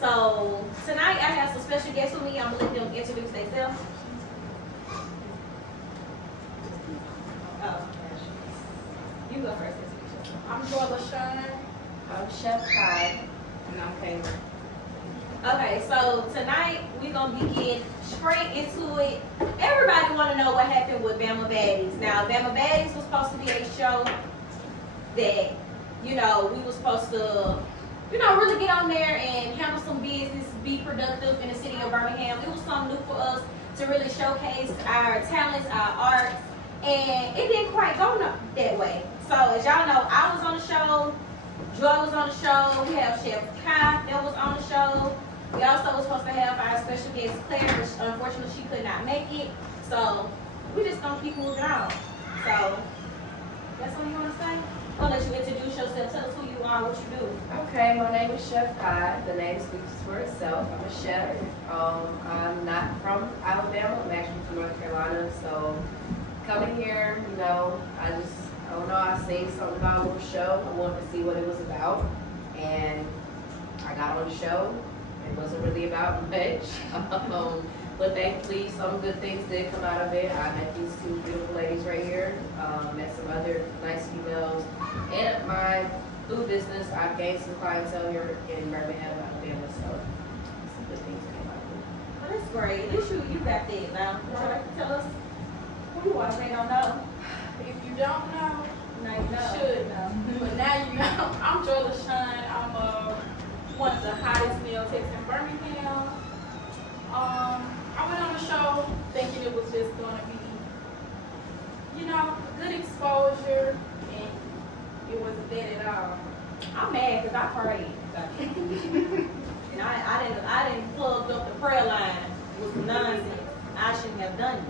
So tonight I have some special guests with me. I'm gonna let them introduce themselves. Oh, you go first. Introduce yourself. I'm Joy. I'm ChefKai. And I'm Kayla. Okay, so tonight we're gonna begin straight into it. Everybody want to know what happened with Bama Baddies. Now, Bama Baddies was supposed to be a show that, we were supposed to, really get on there and handle some business, be productive in the city of Birmingham. It was something new for us to really showcase our talents, our arts, and it didn't quite go that way. So, as y'all know, I was on the show, Joy was on the show, we have ChefKai that was on the show. We also was supposed to have our special guest Claire, but unfortunately she could not make it. So we just gonna keep moving on. So that's what you wanna say? I'll let you introduce yourself. Tell us who you are, what you do. Okay, my name is ChefKai. The name speaks for itself. I'm a chef. I'm not from Alabama. I'm actually from North Carolina. So coming here, I don't know, I seen something about a little show. I wanted to see what it was about. And I got on the show. It wasn't really about much, but thankfully some good things did come out of it. I met these two beautiful ladies right here, met some other nice females, and my food business, I've gained some clientele here in Birmingham, Alabama, so some good things came out of it. Well, that's great. At least you got that now. Would you like to tell us who you are? They don't know. If you don't know, Now you know. should know. But now you know. I'm Joy. I'm one of the hottest meal techs in Birmingham. I went on the show thinking it was just going to be, good exposure, and it wasn't that at all. I'm mad because I prayed. And I didn't plug up the prayer line with nonsense. I shouldn't have done it.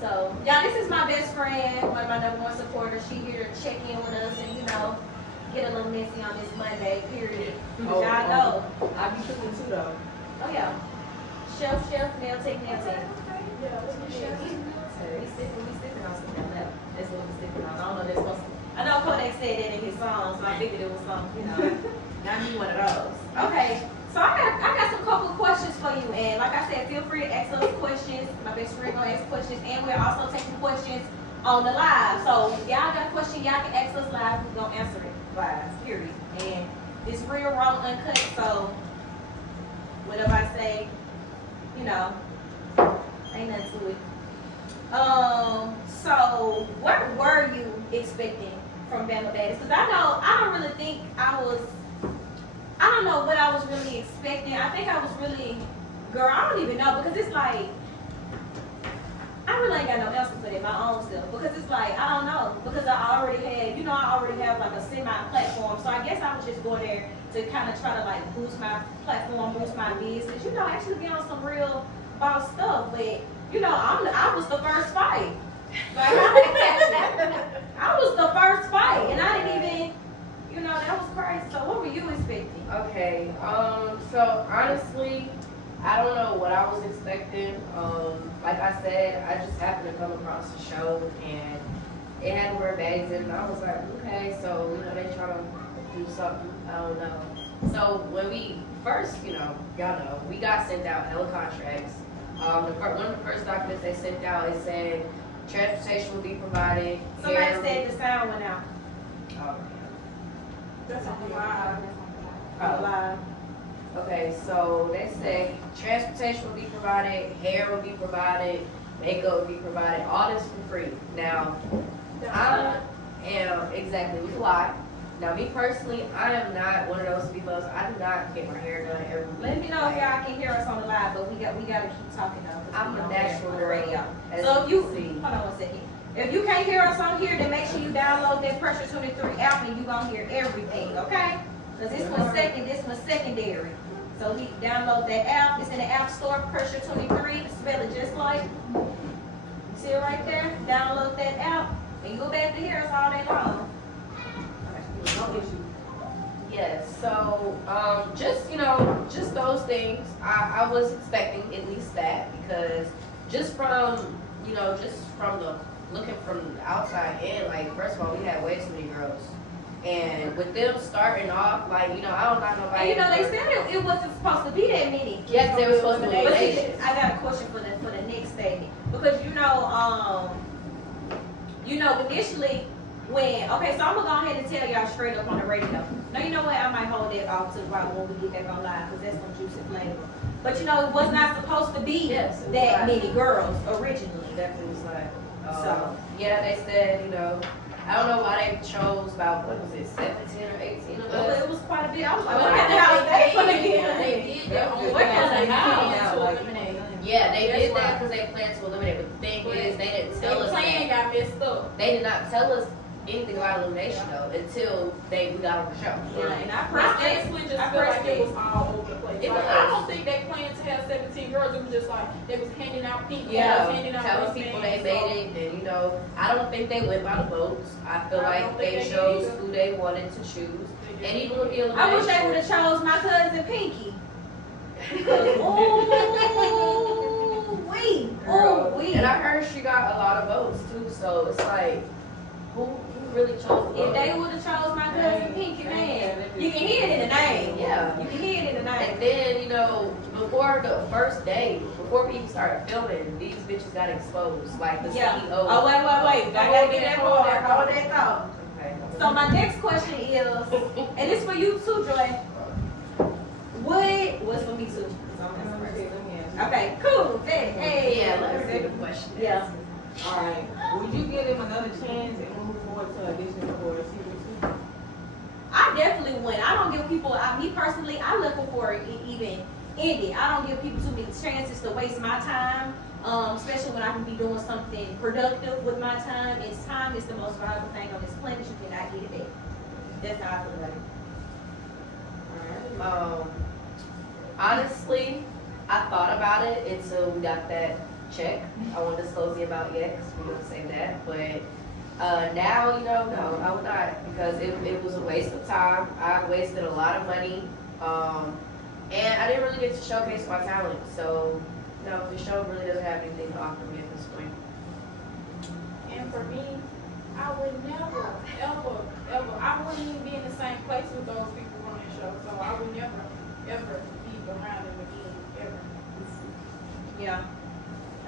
So, y'all, this is my best friend, one of my #1 supporters. She here to check in with us and, get a little messy on this Monday, period. But y'all know. I be cooking too though. Oh, yeah. Chef, nail tech. Yeah, let me share. We sipping on something else. That's what we're sipping on. I don't know that's supposed to. I know Kodak said that in his song, so I figured it was something, not me one of those. Okay, so I got some couple questions for you, and like I said, feel free to ask those questions. My best friend gonna ask questions, and we're also taking questions on the live. So if y'all got a question, y'all can ask us live. We're gonna answer it live, period. And it's real, raw, uncut. So whatever I say, ain't nothing to it. So what were you expecting from Bama Baddies? Because I don't really think I don't know what I was really expecting. I think I was really, girl, I don't even know, because it's like, I really ain't got no answer for that, my own self. Because it's like, I don't know. Because I already have like a semi-platform. So I guess I was just going there to kind of try to like boost my platform, boost my business, actually be on some real boss stuff. But, I was the first fight. Like, I was the first fight. And I didn't even, that was crazy. So what were you expecting? Okay, so honestly, I don't know what I was expecting. Like I said, I just happened to come across the show and it had the word baddies in it, and I was like, okay, so they trying to do something. I don't know. So when we first, y'all know, we got sent out hella contracts. One of the first documents they sent out, it said transportation will be provided. Somebody said the sound went out. Oh, That's on the live. Oh, live. okay, so they say transportation will be provided, hair will be provided, makeup will be provided, all this for free. Now, I am exactly with why. Now, me personally, I am not one of those people. I do not get my hair done every week. Let me know if y'all can hear us on the live, but we gotta keep talking though. I'm a natural on the radio. as So if you you can see. hold on one second. If you can't hear us on here, then make sure you download that Pressure 23 app and you gonna hear everything, okay? Because this one's secondary. So we download that app. It's in the App Store, Pressure 23. Spell it just like. See it right there? Download that app and you'll be able to hear us all day long. No issue. Yes, so just those things. I was expecting at least that, because just from the looking from the outside in, like, first of all, we had way too many girls, And with them starting off, like, you know, I don't know nobody. And you know, they said it wasn't supposed to be that many. Yes, they were supposed to be But see, eliminations. I got a question for the next statement. Because initially when, okay, so I'm gonna go ahead and tell y'all straight up on the radio. Now, you know what, I might hold that off to right when we get back on live, because that's some juicy flavor. But you know, it was not supposed to be Yes, it was that right. many girls originally. Definitely was like, So. yeah, they said, you know, I don't know why they chose about, what was it, 17 or 18 of us? It was quite a bit. I was like, Well, what I the think hell is that for they again? did that on What kind of plan to eliminate. Yeah, they That's did why. that because they planned to eliminate. But the thing is, they didn't tell Their us plan that. got messed up. They did not tell us anything about elimination though until we got on the show. Yeah, and I I pressed that. honestly just I feel pressed like it that. was all over the place. It Like, was. I don't think they planned to have 17 girls. It was just like they was handing out pink Yeah, cards, handing out telling people they made it, and you know, I don't think they went by the votes. I feel I like don't they think they chose did either. who they wanted to choose, and even with the elimination. I wish they would have chose my cousin Pinky. And I heard she got a lot of votes too, so it's like, who really chose the If vote? they would have chose my cousin Pinky, man, you can hear it in the name. Yeah. You can hear it in the name. And then, you know, before the first day, before we even started filming, these bitches got exposed. Like the Yeah. CEO. Oh, wait. I gotta get that part. Hold that thought. Okay. So my next question is, and it's for you too, Joy. What's for me too? Okay, cool. Hey. Yeah, let her do the question. Yeah. Alright, would you give him another chance and move forward to audition for season 2? I definitely win. I don't give people, me personally, I look before it even ended. I don't give people too many chances to waste my time, especially when I can be doing something productive with my time. And time is the most valuable thing on this planet. You cannot get it back. That's how I feel about it. Honestly, I thought about it until we got that check. I won't disclose the amount yet because we don't say that. But now, you know, no, I would not because it was a waste of time. I wasted a lot of money. And I didn't really get to showcase my talent. So, no, the show really doesn't have anything to offer me at this point. And for me, I would never, ever, I wouldn't even be in the same place with those people on that show. So I would never, ever be around them again, ever. Yeah,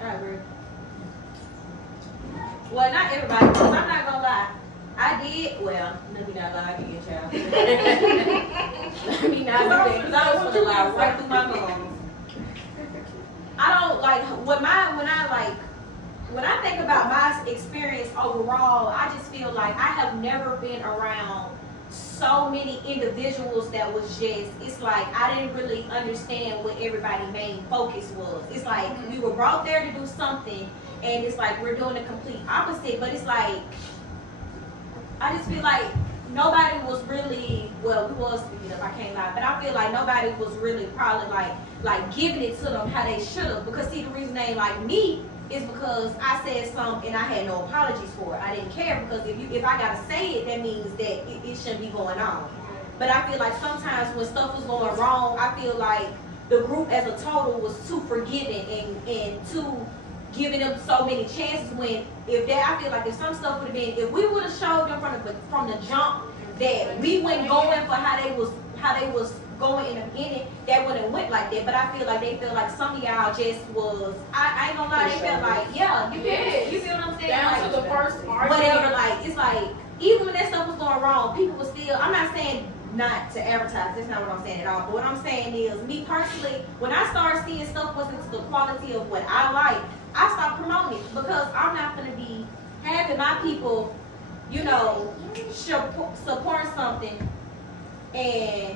I agree. Well, not everybody, because I'm not gonna lie. I did, well, let me not lie again, child. Let me not do that, because I was gonna lie right through my lungs. I don't like, when I think about my experience overall, I just feel like I have never been around so many individuals that was just, it's like I didn't really understand what everybody's main focus was. It's like we were brought there to do something, and it's like we're doing the complete opposite, but it's like, I just feel like nobody was really, well, we was speaking up, I can't lie, but I feel like nobody was really probably like giving it to them how they should have, because see, the reason they ain't like me is because I said something and I had no apologies for it. I didn't care, because if I gotta say it, that means that it shouldn't be going on. But I feel like sometimes when stuff was going wrong, I feel like the group as a total was too forgiving and too giving them so many chances, when I feel like if some stuff would have been, if we would have showed them from the jump that we went going for how they was going in the beginning, that wouldn't went like that. But I feel like they feel like some of y'all just was, I ain't gonna lie, they felt like, yeah, you feel what I'm saying? Down Like, to the first argument. whatever, like, it's like, even when that stuff was going wrong, people were still, I'm not saying not to advertise, that's not what I'm saying at all, but what I'm saying is, me personally, when I started seeing stuff wasn't to the quality of what I like, I stopped promoting it, because I'm not gonna be having my people, you know, support something, and,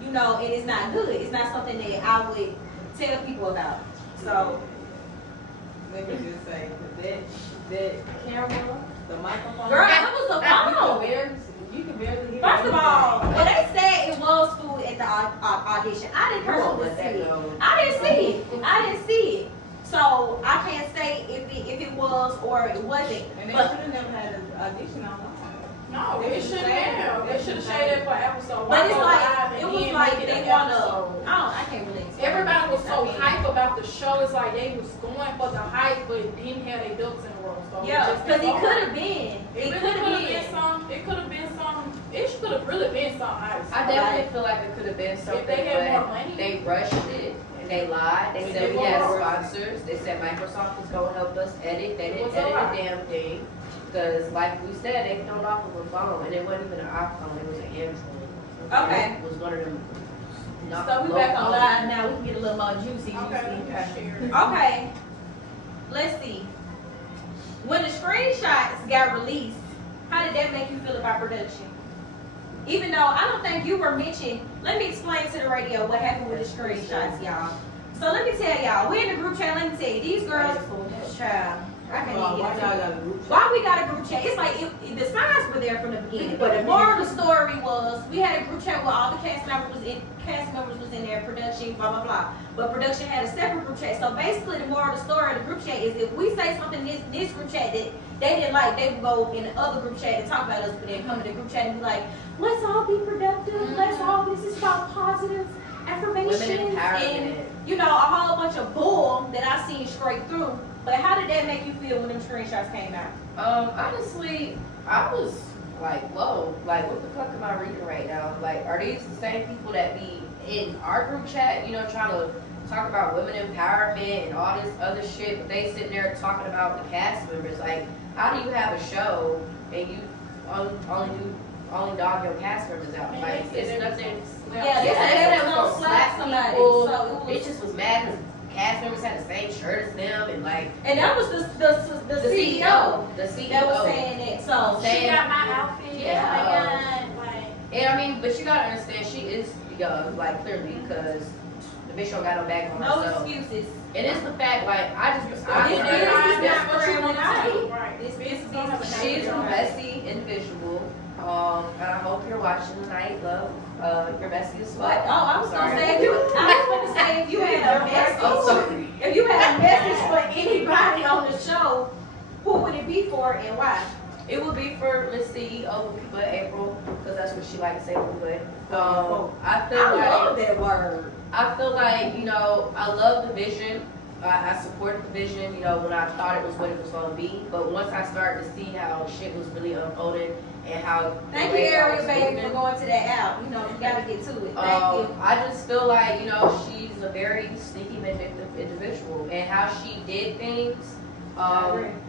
you know, and it's not good. It's not something that I would tell people about. So, Let me just say, that camera, the microphone. girl, it was a phone. You can barely hear First of everything. all, when they said it was food at the audition, I didn't personally see it. I didn't see it. So I can't say if it was or it wasn't. And they But should have never had an audition online. No, they shouldn't have. They should have shaded it for episode. But it's Why go like, live and it was then like make it they an wanna, episode? I can't really explain. Everybody was so so been. hype about the show. It's like they was going for the hype, but didn't have their ducks in a row. So Yeah, just because it didn't go could right. have been. It really could have been some. It could have been some. It could have really been some ice. I definitely feel like it could have been something, If they had more but money. they rushed it and they lied. They If said they we were had more- sponsors. They said Microsoft was going to help us edit. They It didn't was a edit lie. a damn thing because, like we said, they filmed off of a phone, and it wasn't even an iPhone. It was an Android. Okay. It was one of them. So we back on live now. We can get a little more juicy. Okay, juicy. share. Okay. Let's see. When the screenshots got released, how did that make you feel about production? Even though I don't think you were mentioned, let me explain to the radio what happened with the screenshots, y'all. So let me tell y'all, we're in the group chat. Let me tell you, these girls, child, I can't even Why get y'all it. got a group chat? Why we got a group chat? It's like the signs were there from the beginning, but the moral of the story was we had a group chat where all the cast members was in there, production, blah blah blah. But production had a separate group chat. So basically, the moral of the story of the group chat is if we say something in this group chat that they didn't like, they would go in the other group chat and talk about us, but then come in the group chat and be like, let's all be productive. Let's all. This is about positive affirmations Women empowerment. and you know a whole bunch of bull that I seen straight through. But how did that make you feel when them screenshots came out? Honestly, I was like, whoa, like what the fuck am I reading right now? Like, are these the same people that be in our group chat, you know, trying to talk about women empowerment and all this other shit, but they sitting there talking about the cast members? Like, how do you have a show and you only dog your cast members out? Like, it's nothing. Yeah, they said they was gonna slap somebody. people. So it was, Bitches was mad because cast members had the same shirt as them, and like and that was the CEO the CEO that was saying that. So She got my outfit. Yeah. Oh my God. Like, And I mean, but you gotta understand, she is young, like clearly, because the bitch don't got no back on no herself. excuses. And it's the fact, like, I just, This I, is that's not what you want to do. right. This business don't have a she's a name. messy individual. And I hope you're watching tonight, love. You're messy as What? fuck. Oh, I was Sorry. gonna say if you had a I'm message, sorry. if you had a message for anybody on the show, who would it be for and why? It would be for Miss CEO, but April, because that's what she likes to say. But I feel I like love that word. I feel like, you know, I love the vision. I supported the vision, you know, when I thought it was what it was going to be. But once I started to see how shit was really unfolding and how Thank the you, way I Ariel, was baby, moving, for going to that out. You know, you gotta get to it. Thank you. I just feel like, you know, she's a very sneaky, vindictive individual. And how she did things,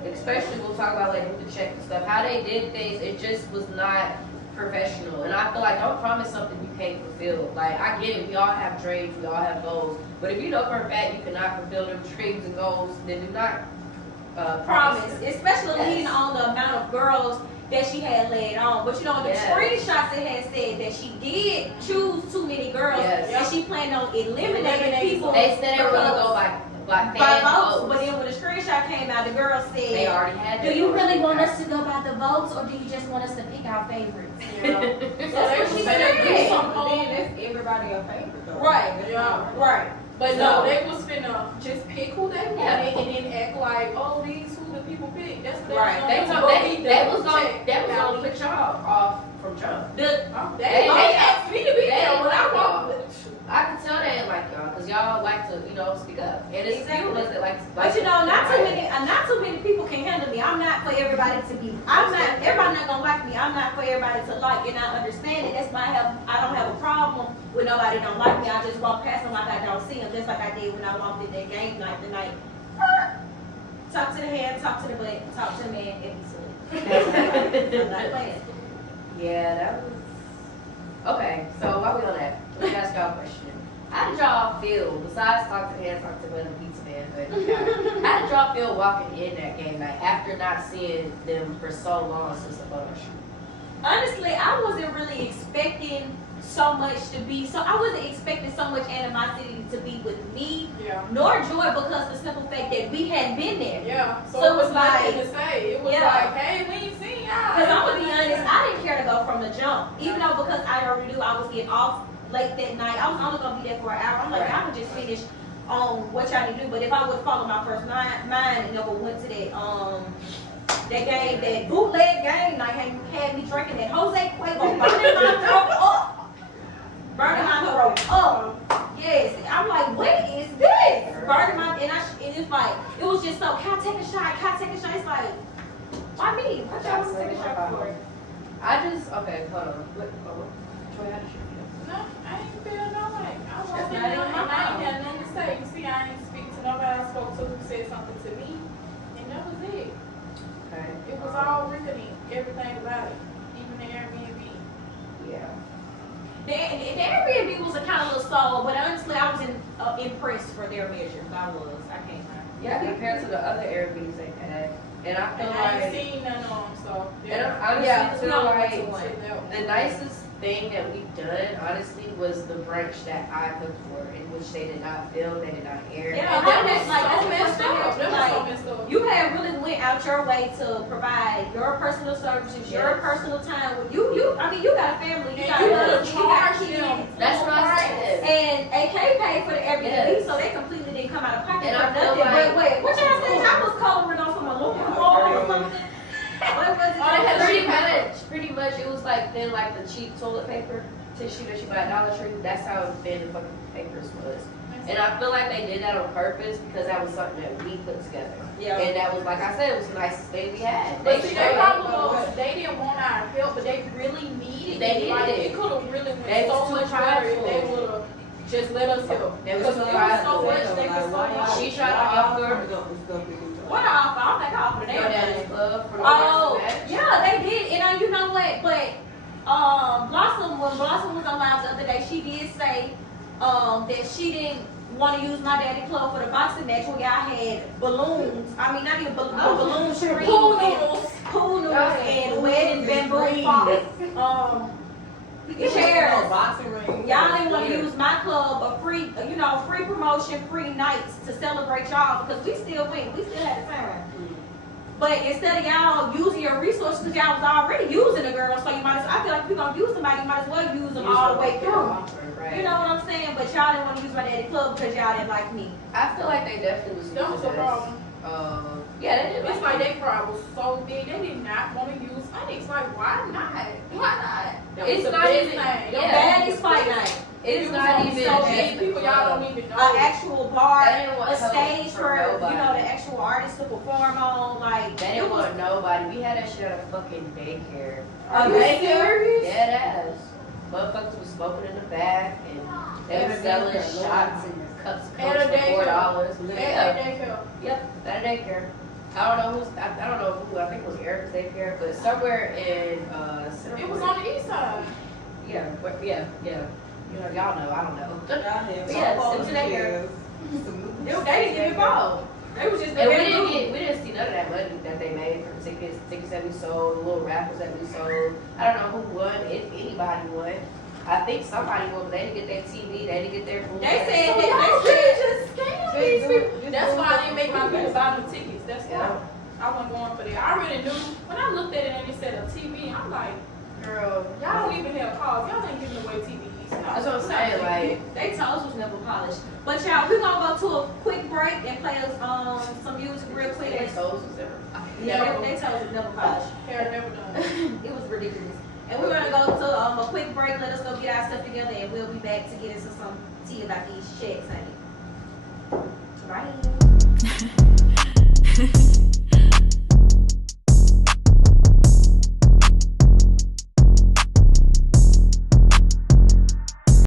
especially we'll talk about later with the check and stuff, how they did things, it just was not professional. And I feel like don't promise something you can't fulfill. Like, I get it, we all have dreams, we all have goals, but if you know for a fact you cannot fulfill them dreams and goals, then do not Promise, it. especially Yes. leading on the amount of girls that she had laid on. But you know, in the Yes. screenshots it had said that she did choose too many girls, Yes. and she planned on eliminating people. They said they were gonna go by by fan votes. votes. But then when the screenshot came out, the girl They said, already had "Do that you vote. really want us to go by the votes, or do you just want us to pick our favorites?" So they what she was said. finna do some But then that's everybody a favorite though. Right. That's Yeah. not- Right. But So- no, they was finna just pick who they wanted and then act like, oh, these who the people pick. That's what they Right. was They gonna told do. they was gonna Check. put y'all off from jump. The, They asked me to be They there when I like walked. I can tell they ain't like y'all because y'all like to, you know, speak up. And it's Exactly. few of us that like. but you know, not too many people can handle me. I'm not for everybody to be. Everybody not gonna like me. I'm not for everybody to like, and I understand it. That's why I don't have a problem with nobody don't like me. I just walk past them like I don't see them, just like I did when I walked in that game night the night. Talk to the head, talk to the butt, talk to the man, and be silly. I'm not playing. Yeah, that was. Okay, so while we on that, let me ask y'all a question. How did y'all feel, besides talk to the hand, talk to the pizza man, but how did y'all feel walking in that game night after not seeing them for so long since the photo shoot? Honestly, I wasn't really expecting so much to be, so I wasn't expecting so much animosity to be with me, Yeah. nor joy, because the simple fact that we hadn't been there. Yeah. So So it it was was nothing like- to say. It was Yeah. like, hey, we ain't seen y'all. Because I'm gonna be honest, I didn't care to go from the jump, even though because I already knew I was getting off late that night. I was only gonna be there for an hour. I'm like, I could just finish on what y'all need to do. But if I would follow my first mind and never went to that game, that bootleg game night, had me drinking that Jose Cuervo, burning my throat up. Burning my throat up. Yes. I'm like, what is this? burning my, and it's like, it was just so, can I take a shot? Can I take a shot? It's like, why me? What y'all want to take a shot for? Okay, hold on. Troy, how did you feel? No, I ain't feel no way. I That's wasn't not even nothing, my and I ain't problem. had nothing to say. You see, I ain't speak to nobody I spoke to who said something to me, and that was it. Okay. It was all rickety, everything about it, even the Airbnb. Yeah. The Airbnb was a kind of little slow, but honestly, I was impressed for their measures. I can't lie. Yeah, compared to the other Airbnbs they had. And I feel And I ain't like, seen none of them, so. and I honestly Yeah, 'cause we feel only went like to one. the nicest thing that we've done, honestly, was the brunch that I cooked for, in which they did not film, they did not air. Yeah, And that that's was like, so that's messed what up. That was like, so messed up. you had really went out your way to provide your personal services, your Yes. personal time with you. I mean, you got a family, you And got you a would've husband, you got charged kids. them. That's what I said. And AK paid for the Airbnb, Yes. so they completely didn't come out of pocket And for I feel nothing. like- Wait, what y'all say? I was coloring on some aluminum foil or something. What was it? Oh, they had Pretty much, it was like thin, like the cheap toilet paper tissue that you buy at Dollar Tree. That's how thin the fucking papers was. And I feel like they did that on purpose because that was something that we put together. Yeah. And that was, like I said, it was the nicest thing we had. But see, showed they up. probably was, they didn't want our help, but they really needed They it. needed Like, it. it could have really They went so was too much better if they prideful. would have just let us help. They was Because too it was so prideful. much, they was so She tried to offer What offer? I don't think I offered your daddy's everything. club for the Oh, match. yeah, they did. And you know what? But Blossom, when Blossom was on live the other day, she did say that she didn't want to use my daddy club for the boxing match where y'all had balloons. I mean, not even balloons, Pool noodles. pool noodles, and wedding bamboo falls. Chairs. Boxing ring. Y'all didn't want to use my club, a free, free promotion, free nights to celebrate y'all because we still win. We still had a time. But instead of y'all using your resources, because y'all was already using the girls, so you might as I feel like if you're going to use somebody, you might as well use them all the way through. Right. You know what I'm saying? But y'all didn't want to use my daddy club because y'all didn't like me. I feel like they definitely was That was the using problem. us. Yeah, they did. It's like they crowd was so big, they did not want to use money. It's like, why not? Why not? That was It's the not best even- thing. The Yeah. baddest fight night. It's It not was even so just big. the People y'all club. don't even know. An actual bar, They didn't want a help stage from for nobody. the actual artists to perform on. Like They it didn't was. want nobody. We had that shit at a fucking daycare. Are you serious? Dead ass. Motherfuckers was smoking in the back and they At were a selling daycare, shots and cups of At Cokes a for daycare. $4. They Yeah. help. Yep, at a daycare. I don't know who, I think it was Erica's daycare, but somewhere in Center It was Point. on the east side. Yeah, yeah. You know, y'all know, I don't know. Y'all had Yes, football it was in that chairs, They some- didn't get involved. They was just And we there. didn't see none of that money that they made from tickets that we sold, little raffles that we sold. I don't know who won, if anybody won. I think somebody won, but they didn't get their TV, they didn't get their food. They said So that. y'all They really said. just scam Just these do- people. just That's do why I something didn't make my for people you. buy them tickets. That's why. Yeah. I wasn't going for that. I already knew. When I looked at it and it said a TV, I'm like, Girl, y'all don't even have cars. Y'all ain't giving away TVs. that's what I'm saying, like, They toes was never polished. But y'all, we're gonna go to a quick break and play us some music real quick. their toes was ever. Yeah, they toes was never polished. Hair never done. It was ridiculous. And we're gonna go to a quick break. Let us go get our stuff together, and we'll be back to get into some tea about these checks, honey. Right.